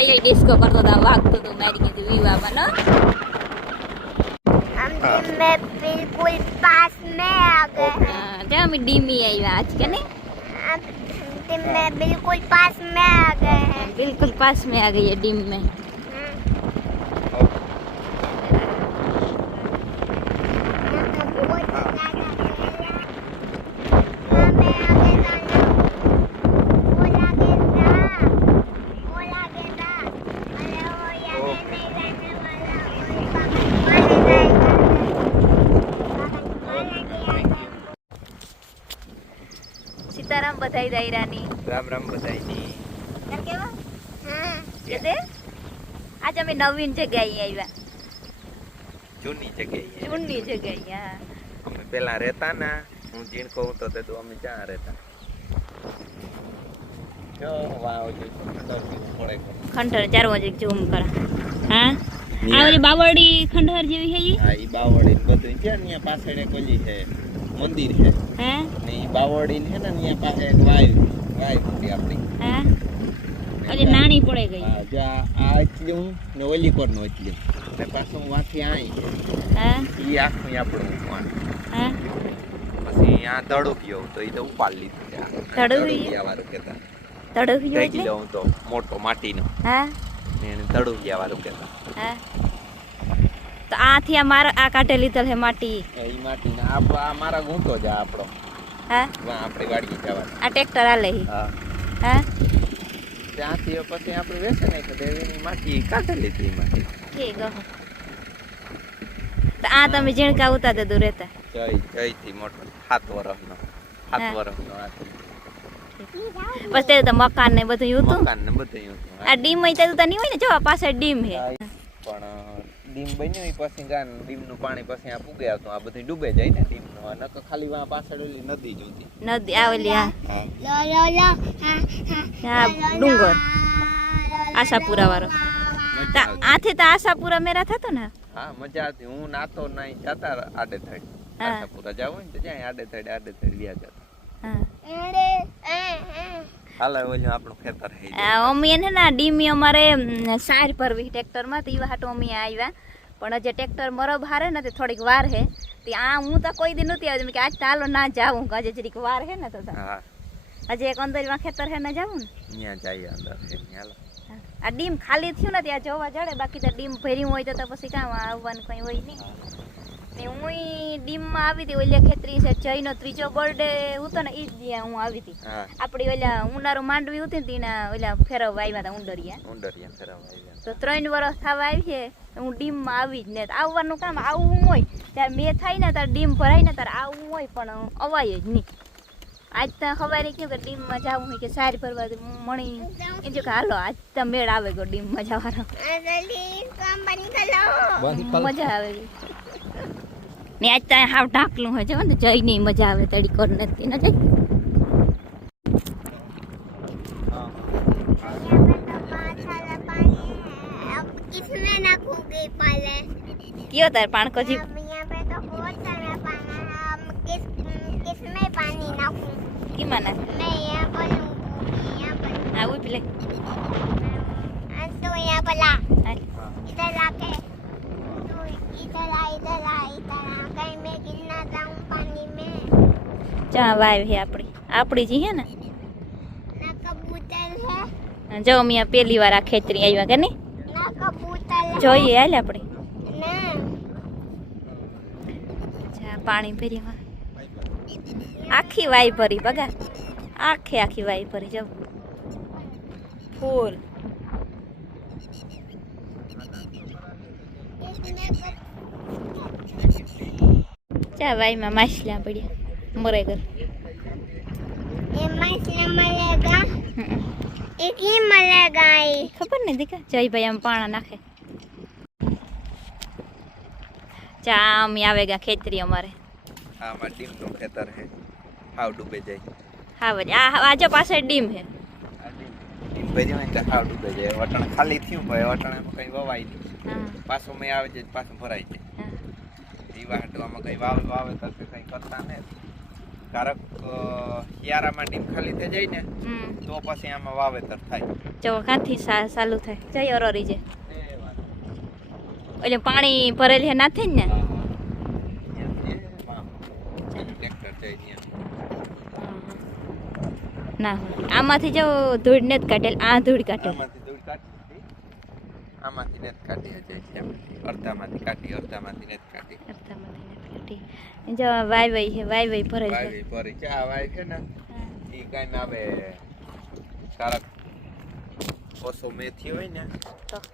ये डिस्को करता था भागतो तो मारी की विवाह में ना हम मैं बिल्कुल पास में आ गए हैं। हां ते हम डीमी आई आज के नहीं हम मैं बिल्कुल पास में आ गए हैं। बिल्कुल पास में आ गई है डीम में सीताराम बधाई दायरानी राम राम बधाई कर केवा हां ये दे आज અમે નવીન જગ્યાએ આવ્યા જૂની જગ્યાએ જૂની જગ્યાએ હા અમે પેલા રહેતા ના હું જીણ કહું તો તે તો અમે ક્યાં રહેતા જો વાવ જો પડે ખંડર 4 વાગે ઝૂમ કરા હા આ ઓલી બાવડી ખંડર જેવી છે ઈ હા ઈ બાવડી ને બધું છે ને પાછળ એક ઓલી છે મંદિર છે હે ને ઈ બાવડી છે ને અહીંયા પાસે એક વાય મૂકી આપણી હે ઓલી નાની પડે ગઈ હા જો આ એટલું ને ઓલી પર નો એટલું ને પાછું વાથી આઈ હે ઈ આખું આપણું વાણ હે પછી આ તડુકિયો તો ઈ તો ઉપાડ લીધું છે તડુકિયા વાળું કહેતા તડુકિયો એટલે હું તો મોટો માટીનો હે ને એને તડુકિયા વાળું કહેતા હે તો આથી આ મારા આ કાઢે લીધેલ છે માટી એ માટી ને આ મારા ગુંટો જ આપણો હે વા આપણી વાડી જવાનું આ ટ્રેક્ટર આલે હા હે ત્યાંથી પછી આપણે વેસે નહીં તો દેવીની માટી કાઢી લીધી માટી ઠીક હો તો આ તમે જીણકા ઉતા દે દૂર રહેતા જય થી મોટો 7 વર્ષનો 7 વર્ષનો આ બસ તે તો મકાન ને બધું હતું મકાન ને બધું હતું આ ડીમ માં તો નહીં હોય ને જો આ પાછળ ડીમ છે પણ ડીમ બન્યું ઈ પછી ગાન ડીમ નું પાણી પછી આ પૂગે આવતું આ બધું ડૂબે જાય ને ડીમ નું નક ખાલી વા પાછળ ઓલી નદી જ હતી નદી આવેલી હા લો લો હા ડુંગર આશાપુરા વાળો તો આથી તો આશાપુરા મેરા થતો ને હા મજા આવતી હું નાતો નહીં જતા આડે થડ આશાપુરા જાવ ને તો જ્યાં આડે થડ વ્યા જતા હા હાલે ઓલું આપણું ખેતર હે અમી એને ના ડીમી અમારે સાર પરવી ટ્રેક્ટર માં તો ઈ હાટો અમી આવ્યા પણ જે ટ્રેક્ટર મરબ હારે ને તે થોડીક વાર હે તે આ હું તો કોઈ દી નતી આવી કે આજ ચાલો ના જાવું આજે જરીક વાર હે ને તો હા આજે એક અંદરમાં ખેતર હે ના જાવું ને ત્યાં જઈએ અંદર હાલો આ ડીમ ખાલી થયું ને ત્યાં જોવા જડે બાકી તો ડીમ ભર્યું હોય તો પછી કામ આવવાનું કઈ હોય નહીં ને હું ડીમ માં આવી હતી ઓલિયા ખેતરી છે જયનો ત્રીજો બર્થડે હતો ને ઈ જ હું આવી હતી આપડી ઓલા ઉનાળુ માંડવી હતી ને તેના ઓલા ફેરવવા આવ્યા હતા ઉંડરિયા ફેરવવા આવ્યા તો 3 વર્ષ થવા આવી છે હું ડીમ માં આવી જ ને આવવાનું કામ આવવું હોય ત્યારે મેં થાય ને ત્યારે ડીમ ભરાય ને ત્યારે આવવું હોય પણ અવાય જ નહીં આજ તો ખબર કે ડીમ માં જવું હોય કે સારી ભરવા મણી એ જો કે હાલો આજ તો મેળ આવે ગયો ડીમ માં જવાનો મજા આવે ને આજ તો હાવ ઢાકલું હોય છે ને જઈ નહીં મજા આવે તડી કર નથી ને જઈ किसमें नाखूंगी पहले क्यों तार पान को जी यहाँ पे तो बहुत सारा पानी है हम किसमें पानी नाखूं की माना मैं यहाँ पर यहाँ पर हाँ वो पीले तो यहाँ पर ला हाँ इधर आके तो इधर आ कहीं मैं गिरना जाऊँ पानी में चा वाइव है આપડી जी है ना ना कबूतर है जो मैं पहली बार आ खेतरी આવ્યા કે નહીં ना कबूतर જોઈએ હાલ આપણે ना જા પાણી ભરી આખી વાઈ ભરી બગા આખી વાઈ ભરી જાવ ફૂલ જા વાઈમાં માછલા પડ્યા મરે કર ये मछली मलेगा एक ही मलेगा ये ખબર ને દીકા જયભાઈ આમ પાણા નાખે ચા અમે આવે ગયા ખેતરી અમારે હા માં ડીમ નું ખેતર હે હાવ ડૂબે જાય હા વળી આ જો પાસે ડીમ હે ડીમ ભરી હોય તો હાવ ડૂબે જાય વટણ ખાલી થયું ભાઈ વટણ કઈ વવાય નહીં પાછું મેં આવે છે પાછું ભરાય જાય ઈ વાટવામાં કઈ વાવે તો કઈ કરતા ને કારક શિયાળામાં ડીમ ખાલી થઈ જાય ને હમ તો પછી આમાં વાવેતર થાય. જો કાંથી ચાલુ થાય જઈ અરોરી છે એટલે પાણી ભરેલ છે નાથે ને ટ્રેક્ટર જાય ના હોય આમાંથી જો ધૂળ ને જ કાઢેલ આ ધૂળ કાઢેલ આમાંથી દૂર કાઢી આમાંથી નેત કાઢી જાય અડધામાંથી કાઢી અડધામાંથી નેત કાઢી જો વાય છે વાય ભરેલ છે વાવી ભરી ચા વાય છે ને ઈ કાઈ ના આવે કારક ઓછો મેથી હોય ને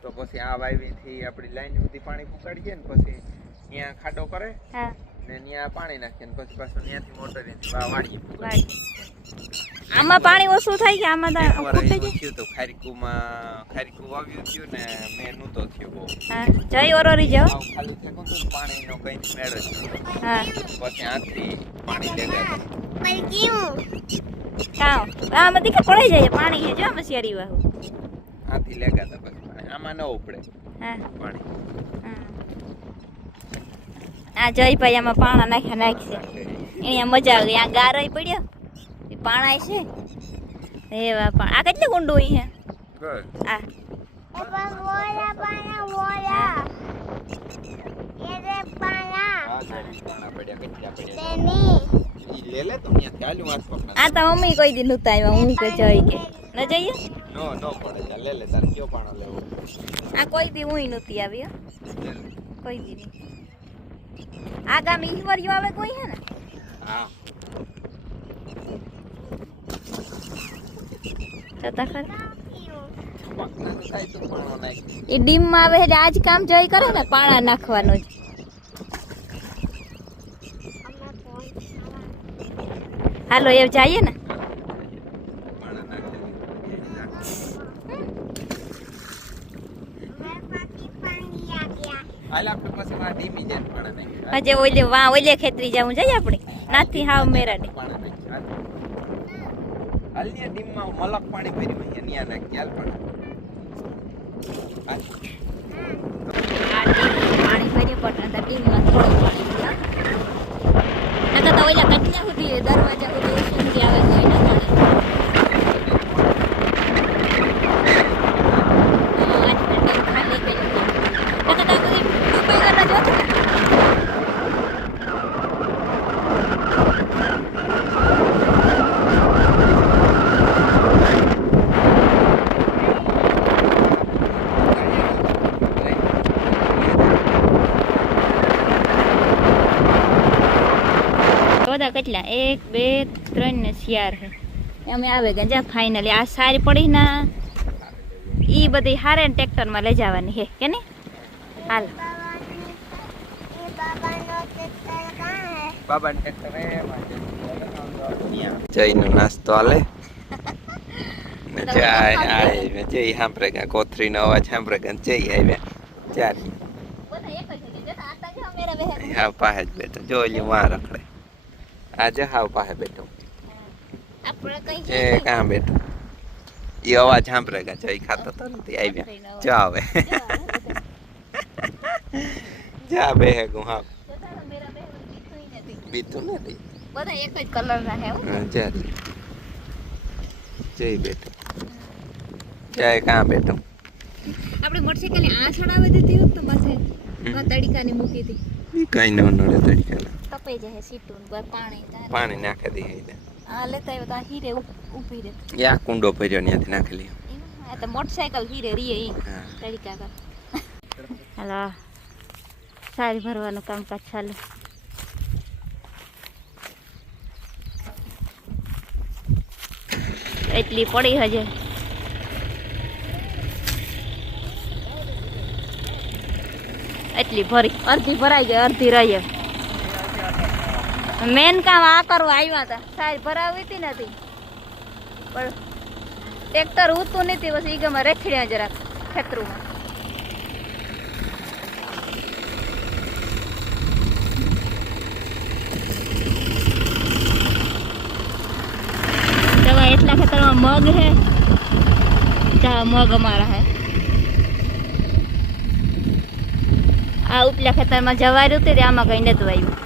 તો પછી આ વાવી થી આપણી લાઈન સુધી પાણી પુગાડીએ ને પછી ત્યાં ખાડો કરે હા ને ત્યાં પાણી નાખીએ ને પછી પાછું ત્યાંથી મોટરેથી વાળીએ વાળી આમાં પાણી ઓછું થાય કે આમાં એકવાર ખૂટે એવું થયું તો ખારીકું વાવ્યું થયું ને મેં નહોતો થયો બહુ હા જઈ અરોરી જાઓ આવું ખાલી થયું તો પાણીનો કઈ મેળ જ નહોતો. હા પછી આથી પાણી લેતા पर क्यों કાં આમાં દીકરા પડી જાય પાણી છે જો આમાં શેરી વાહુ આથી લેગા હતા પછી પાણી આમાં ન ઉપડે હા પાણી હા. આ જયભાઈ આમાં પાણા નાખશે અહીંયા મજા આવે આ ગારોય પડ્યો એ પાણા છે એવા પણ આ કેટલું ઊંડું છે ગુડ આ पर बोला पाना बोला ये रे पाना આ સારી પાણા પડ્યા કેટલા પડ્યા तेनी ઈ લે લે તો ત્યાંથી હાલ્યું વાસ પકડા આ તો મમ્મી કોઈ દી નહોતા આવ્યા હું કે જઈ કે ન જઈએ નો પડે જા લે લે તારે કયો પાણો લેવો આ કોઈ દી હું નહોતી આવી હો. લે લે. કોઈ દી નહીં આ ગામ ઈશ્વરીઓ આવે કોઈ હે ને હા જતા ખરા પકડા તો કાઈ તો પાણો નાખી એ ડીમમાં આવે એટલે આજ કામ જઈ કરે ને પાણા નાખવાનું જ हमें फोन હાલો એ જઈએ ને પાણા નાખી मैं पाकी पानी आ गया હાલ આપણે પછી માં ડીમી જાય પાણા નાખી હજે ઓલે ખેતરી જાવું જઈએ આપણે નાથી હાવ મેરાડે પાણા નાખી હાલ ને ડીમમાં મલક પાણી ભર્યું હોય ત્યાં નાખી હાલ પાણા હાલ. પાણી ભરી પડતા ડીમમાં થોડું પાણી નકર તો ઓલા કટલા સુધી દરવાજા સુધી સુધી આવે છે એના પાણી આજ ડીમ ખાલી કરી નકર તો બધી ડૂબાઈ ગયેલા જોતો ને બધા કેટલા 1 2 3 ને 4 છે અમે આવે ગંજા ફાઇનલી આ સારી પડી ના ઈ બધી હારે ટ્રેક્ટર માં લઈ જવાની હે કે ને હાલ बाबा ने ये बाबा नो ट्रैक्टर कहाँ है બાબા ટ્રેક્ટર જઈનો નાસ્તો હાલે ને ચાય આય ને જઈ સાંભળે કે કોથરીનો અવાજ સાંભળે કે જઈ આવ્યા ચાર બધા એક જ છે જતા આતા જો મેરા બહેન હા પાસે જ બેઠો જો ઓલી વાં રખડે આજે હાવ પાસે બેઠો આપણે કઈ એ કાં બેઠો એ અવાજ સાંભળે કે જઈ ખાતો તો નથી આવ્યા જો આવે જા બેહે ગુ હા જતા મેરા બહેન બીતું નથી બીતું નથી બધા એક જ કલર ના હે હો હા જા જઈ બેઠો જાય કાં બેઠો આપણે મોટરસાઇકલ આ છડાવી દીધી હોત તો માથે તડીકાની મૂકી હતી કઈ ન નડે તડકા તપાઈ જાય સીટું પર પાણી તારે પાણી નાખી દઈએ આ લેતા આવ્યો તો આ હીરે ઊભી રહે યા કુંડો ભર્યો ત્યાંથી નાખી લઈએ આ તો મોટરસાઇકલ હીરે રીએ ઈ હા તડીકા કર હાલો સારી ભરવાનું કામકાજ ચાલુ એટલી પડી હજે એટલી ભરી અડધી ભરાઈ જાય અડધી રહી મેન કામ આ કરવા આવ્યા હતા સારી ભરાવી હતી નથી પણ ટ્રેક્ટર ઉતું નથી બસ ઈગામાં રેખડ્યા જરાક ખેતરુમાં દવા એટલા ખેતરમાં મગ હે મગ અમારા હે આ ઉપલા ખેતરમાં જવાર્યું હતું આમાં કઈ નતું આવ્યું